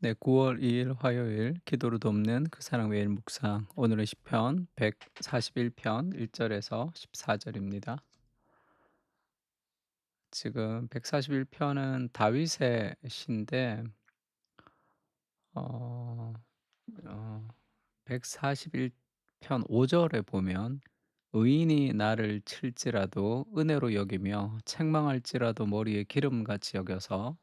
네, 9월 2일 화요일 기도로 돕는 그 사랑 매일 묵상. 오늘은 시편 141편 1절에서 14절입니다. 지금 141편은 다윗의 시인데 어, 어 141편 5절에 보면 의인이 나를 칠지라도 은혜로 여기며 책망할지라도 머리에 기름같이 여겨서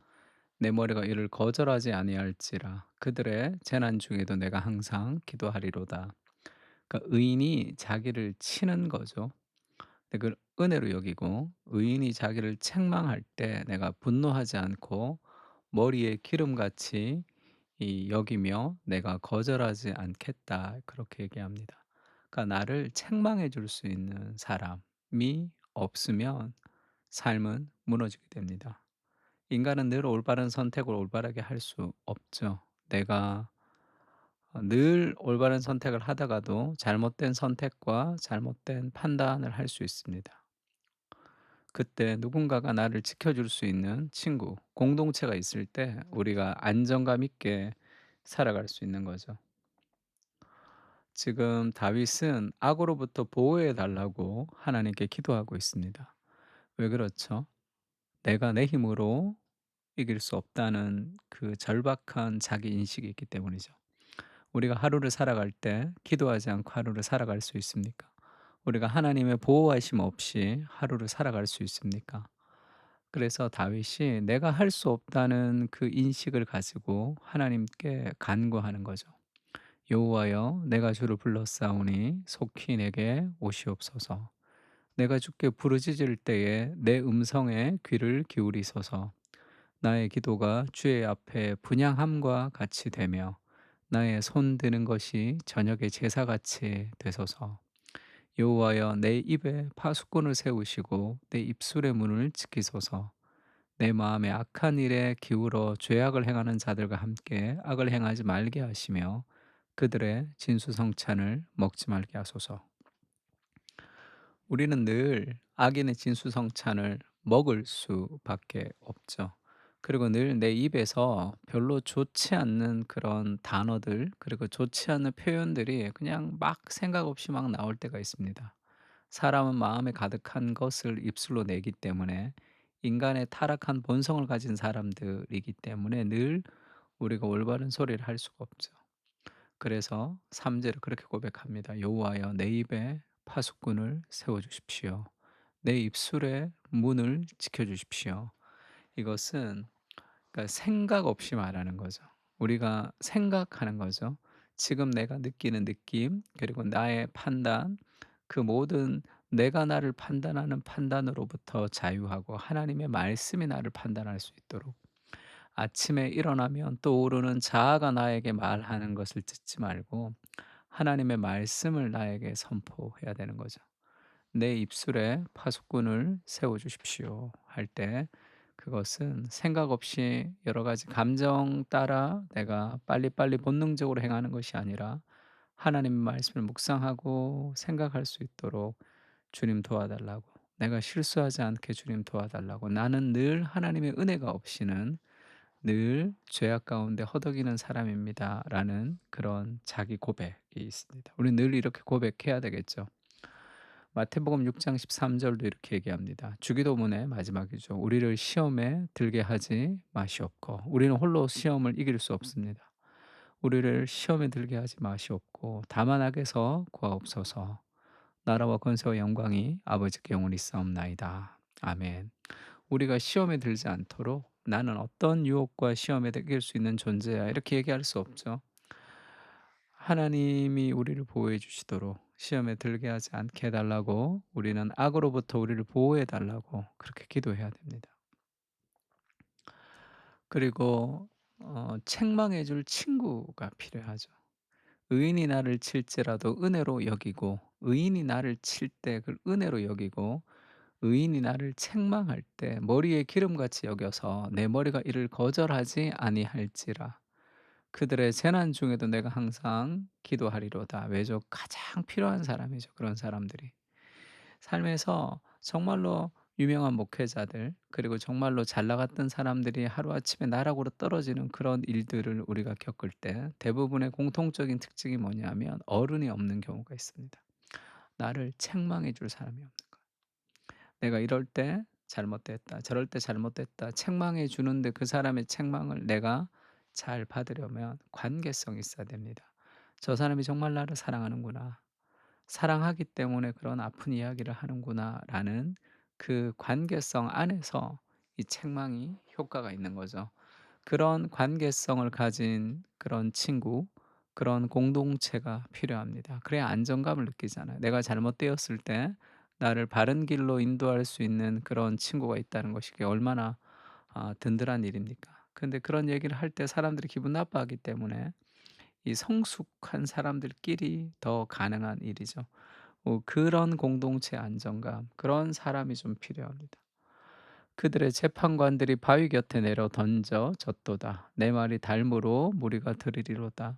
내 머리가 이를 거절하지 아니할지라 그들의 재난 중에도 내가 항상 기도하리로다. 그러니까 의인이 자기를 치는 거죠. 근데 그걸 은혜로 여기고 의인이 자기를 책망할 때 내가 분노하지 않고 머리에 기름같이 이 여기며 내가 거절하지 않겠다. 그렇게 얘기합니다. 그러니까 나를 책망해 줄 수 있는 사람이 없으면 삶은 무너지게 됩니다. 인간은 늘 올바른 선택을 올바르게 할 수 없죠. 내가 늘 올바른 선택을 하다가도 잘못된 선택과 잘못된 판단을 할 수 있습니다. 그때 누군가가 나를 지켜줄 수 있는 친구, 공동체가 있을 때 우리가 안정감 있게 살아갈 수 있는 거죠. 지금 다윗은 악으로부터 보호해 달라고 하나님께 기도하고 있습니다. 왜 그렇죠? 내가 내 힘으로 이길 수 없다는 그 절박한 자기 인식이 있기 때문이죠. 우리가 하루를 살아갈 때 기도하지 않고 하루를 살아갈 수 있습니까? 우리가 하나님의 보호하심 없이 하루를 살아갈 수 있습니까? 그래서 다윗이 내가 할 수 없다는 그 인식을 가지고 하나님께 간구하는 거죠. 여호와여, 내가 주를 불렀사오니 속히 내게 오시옵소서. 내가 주께 부르짖을 때에 내 음성에 귀를 기울이소서. 나의 기도가 주의 앞에 분향함과 같이 되며 나의 손 드는 것이 저녁의 제사같이 되소서. 여호와여, 내 입에 파수꾼을 세우시고 내 입술의 문을 지키소서. 내 마음에 악한 일에 기울어 죄악을 행하는 자들과 함께 악을 행하지 말게 하시며 그들의 진수성찬을 먹지 말게 하소서. 우리는 늘 악인의 진수성찬을 먹을 수밖에 없죠. 그리고 늘 내 입에서 별로 좋지 않는 그런 단어들, 그리고 좋지 않은 표현들이 그냥 막 생각 없이 막 나올 때가 있습니다. 사람은 마음에 가득한 것을 입술로 내기 때문에 인간의 타락한 본성을 가진 사람들이기 때문에 늘 우리가 올바른 소리를 할 수가 없죠. 그래서 3 절에 그렇게 고백합니다. 여호와여, 내 입에 파수꾼을 세워 주십시오. 내 입술의 문을 지켜 주십시오. 이것은 그러니까 생각 없이 말하는 거죠. 우리가 생각하는 거죠. 지금 내가 느끼는 느낌, 그리고 나의 판단, 그 모든 내가 나를 판단하는 판단으로부터 자유하고 하나님의 말씀이 나를 판단할 수 있도록 아침에 일어나면 떠오르는 자아가 나에게 말하는 것을 듣지 말고 하나님의 말씀을 나에게 선포해야 되는 거죠. 내 입술에 파수꾼을 세워 주십시오 할 때 그것은 생각 없이 여러 가지 감정 따라 내가 빨리빨리 본능적으로 행하는 것이 아니라 하나님의 말씀을 묵상하고 생각할 수 있도록 주님 도와달라고, 내가 실수하지 않게 주님 도와달라고, 나는 늘 하나님의 은혜가 없이는 늘 죄악 가운데 허덕이는 사람입니다라는 그런 자기 고백이 있습니다. 우리는 늘 이렇게 고백해야 되겠죠. 마태복음 6장 13 절도 이렇게 얘기합니다. 주기도문의 마지막이죠. 우리를 시험에 들게 하지 마시옵고. 우리는 홀로 시험을 이길 수 없습니다. 우리를 시험에 들게 하지 마시옵고 다만 악에서 구하옵소서. 나라와 권세와 영광이 아버지께 영원히 있사옵나이다. 아멘. 우리가 시험에 들지 않도록 나는 어떤 유혹과 시험에 이길 수 있는 존재야 이렇게 얘기할 수 없죠. 하나님이 우리를 보호해 주시도록 시험에 들게 하지 않게 해 달라고, 우리는 악으로부터 우리를 보호해 달라고 그렇게 기도해야 됩니다. 그리고 책망해 줄 친구가 필요하죠. 의인이 나를 칠지라도 은혜로 여기고, 의인이 나를 칠 때 그걸 은혜로 여기고, 의인이 나를 책망할 때 머리에 기름같이 여겨서 내 머리가 이를 거절하지 아니할지라. 그들의 재난 중에도 내가 항상 기도하리로다. 왜죠? 가장 필요한 사람이죠, 그런 사람들이. 삶에서 정말로 유명한 목회자들 그리고 정말로 잘 나갔던 사람들이 하루아침에 나락으로 떨어지는 그런 일들을 우리가 겪을 때 대부분의 공통적인 특징이 뭐냐면 어른이 없는 경우가 있습니다. 나를 책망해 줄 사람이 없는 거야. 내가 이럴 때 잘못됐다. 저럴 때 잘못됐다. 책망해 주는데 그 사람의 책망을 내가 잘 받으려면 관계성이 있어야 됩니다. '저 사람이 정말 나를 사랑하는구나. 사랑하기 때문에 그런 아픈 이야기를 하는구나.'라는 그 관계성 안에서 이 책망이 효과가 있는 거죠. 그런 관계성을 가진 그런 친구, 그런 공동체가 필요합니다. 그래야 안정감을 느끼잖아요. 내가 잘못되었을 때 나를 바른 길로 인도할 수 있는 그런 친구가 있다는 것이 그게 얼마나 든든한 일입니까? 근데 그런 얘기를 할 때 사람들이 기분 나빠하기 때문에 이 성숙한 사람들끼리 더 가능한 일이죠. 그런 공동체 안정감, 그런 사람이 좀 필요합니다. 그들의 재판관들이 바위 곁에 내려 던져 졌도다. 내 말이 달무로 무리가 들으리로다.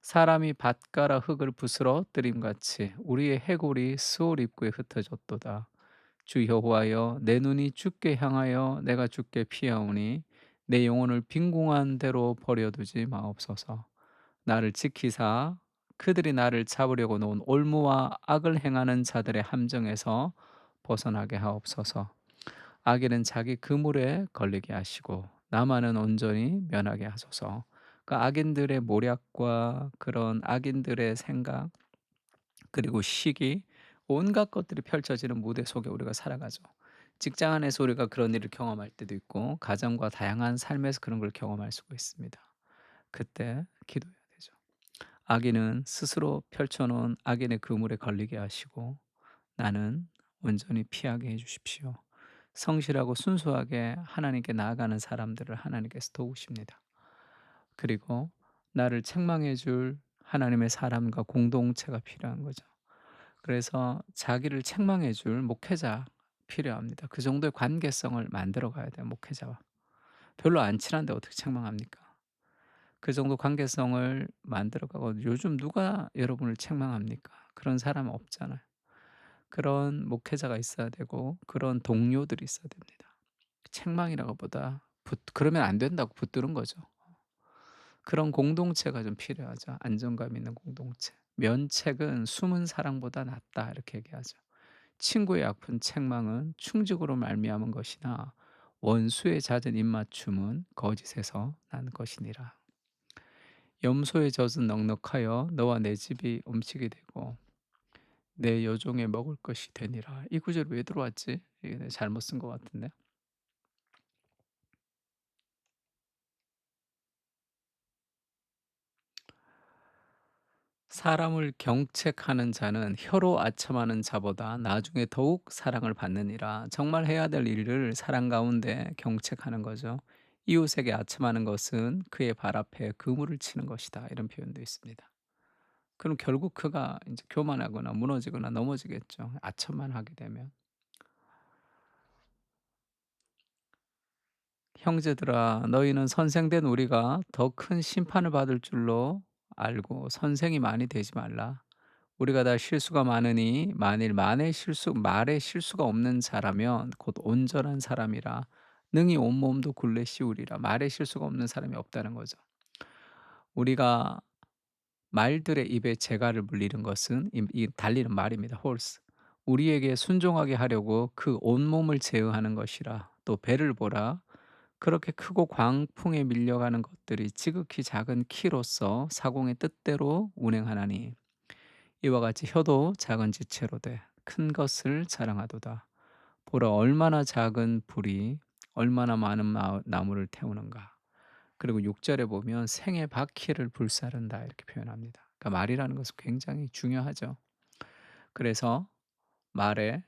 사람이 밭가라 흙을 부스러뜨림같이 우리의 해골이 스올 입구에 흩어졌도다. 주 여호와여 내 눈이 주께 향하여 내가 주께 피하오니 내 영혼을 빈궁한 대로 버려두지 마옵소서. 나를 지키사 그들이 나를 잡으려고 놓은 올무와 악을 행하는 자들의 함정에서 벗어나게 하옵소서. 악인은 자기 그물에 걸리게 하시고 나만은 온전히 면하게 하소서. 그 악인들의 모략과 그런 악인들의 생각 그리고 시기 온갖 것들이 펼쳐지는 무대 속에 우리가 살아가죠. 직장 안에서 우리가 그런 일을 경험할 때도 있고 가정과 다양한 삶에서 그런 걸 경험할 수가 있습니다. 그때 기도해야 되죠. 악인은 스스로 펼쳐놓은 악인의 그물에 걸리게 하시고 나는 온전히 피하게 해 주십시오. 성실하고 순수하게 하나님께 나아가는 사람들을 하나님께서 도우십니다. 그리고 나를 책망해 줄 하나님의 사람과 공동체가 필요한 거죠. 그래서 자기를 책망해 줄 목회자 필요합니다. 그 정도의 관계성을 만들어 가야 돼요, 목회자와. 별로 안 친한데 어떻게 책망합니까? 그 정도 관계성을 만들어 가고 요즘 누가 여러분을 책망합니까? 그런 사람은 없잖아요. 그런 목회자가 있어야 되고 그런 동료들이 있어야 됩니다. 책망이라고 보다 그러면 안 된다고 붙드는 거죠. 그런 공동체가 좀 필요하죠. 안정감 있는 공동체. "면책은 숨은 사랑보다 낫다." 이렇게 얘기하죠. 친구의 아픈 책망은 충직으로 말미암은 것이나 원수의 잦은 입맞춤은 거짓에서 난 것이니라. 염소의 젖은 넉넉하여 너와 내 집이 음식이 되고 내 여종의 먹을 것이 되니라. 이 구절이 왜 들어왔지? 이게 내가 잘못 쓴 것 같은데. 사람을 경책하는 자는 혀로 아첨하는 자보다 나중에 더욱 사랑을 받느니라. 정말 해야 될 일을 사랑 가운데 경책하는 거죠. 이웃에게 아첨하는 것은 그의 발 앞에 그물을 치는 것이다. 이런 표현도 있습니다. 그럼 결국 그가 이제 교만하거나 무너지거나 넘어지겠죠. 아첨만 하게 되면. 형제들아 너희는 선생된 우리가 더 큰 심판을 받을 줄로 알고 선생이 많이 되지 말라. 우리가 다 실수가 많으니 만일 말에 실수가 없는 자라면 곧 온전한 사람이라 능히 온몸도 굴레 씌우리라. 말에 실수가 없는 사람이 없다는 거죠. 우리가 말들의 입에 재갈을 물리는 것은 이 달리는 말입니다. horse. 우리에게 순종하게 하려고 그 온몸을 제어하는 것이라. 또 배를 보라. 그렇게 크고 광풍에 밀려가는 것들이 지극히 작은 키로서 사공의 뜻대로 운행하나니 이와 같이 혀도 작은 지체로 돼 큰 것을 자랑하도다. 보라 얼마나 작은 불이 얼마나 많은 나무를 태우는가. 그리고 6절에 보면 생의 바퀴를 불사른다 이렇게 표현합니다. 그러니까 말이라는 것은 굉장히 중요하죠. 그래서 말에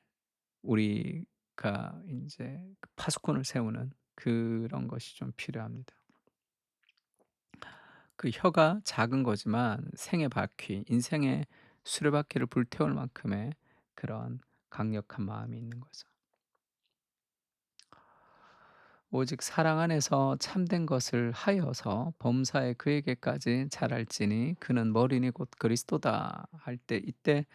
우리가 이제 파수꾼을 세우는 그런 것이 좀 필요합니다. 그 혀가 작은 거지만 생의 바퀴, 인생의 수레바퀴를 불태울 만큼의 그런 강력한 마음이 있는 거죠. 오직 사랑 안에서 참된 것을 하여서 범사에 그에게까지 자랄지니 그는 머리니 곧 그리스도다 할 때 이때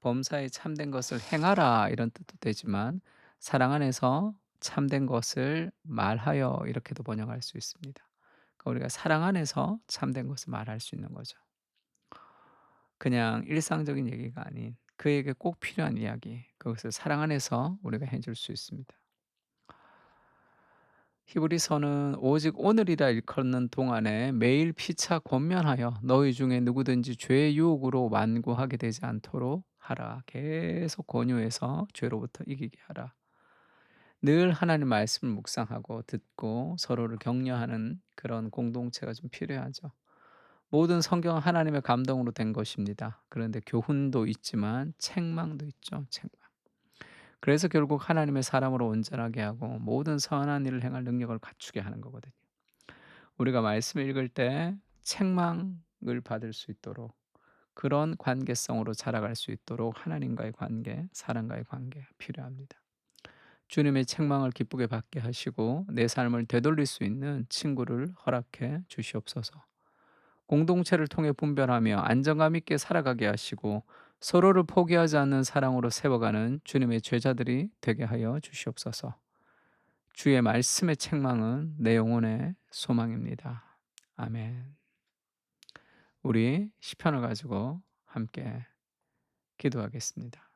범사에 참된 것을 행하라 이런 뜻도 되지만 사랑 안에서 참된 것을 말하여 이렇게도 번역할 수 있습니다. 그러니까 우리가 사랑 안에서 참된 것을 말할 수 있는 거죠. 그냥 일상적인 얘기가 아닌 그에게 꼭 필요한 이야기, 그것을 사랑 안에서 우리가 해줄 수 있습니다. 히브리서는 오직 오늘이라 일컫는 동안에 매일 피차 권면하여 너희 중에 누구든지 죄의 유혹으로 완고하게 되지 않도록 하라. 계속 권유해서 죄로부터 이기게 하라. 늘 하나님 말씀을 묵상하고 듣고 서로를 격려하는 그런 공동체가 좀 필요하죠. 모든 성경은 하나님의 감동으로 된 것입니다. 그런데 교훈도 있지만 책망도 있죠. 책망. 그래서 결국 하나님의 사람으로 온전하게 하고 모든 선한 일을 행할 능력을 갖추게 하는 거거든요. 우리가 말씀을 읽을 때 책망을 받을 수 있도록, 그런 관계성으로 자라갈 수 있도록 하나님과의 관계, 사람과의 관계가 필요합니다. 주님의 책망을 기쁘게 받게 하시고 내 삶을 되돌릴 수 있는 친구를 허락해 주시옵소서. 공동체를 통해 분별하며 안정감 있게 살아가게 하시고 서로를 포기하지 않는 사랑으로 세워가는 주님의 제자들이 되게 하여 주시옵소서. 주의 말씀의 책망은 내 영혼의 소망입니다. 아멘. 우리 시편을 가지고 함께 기도하겠습니다.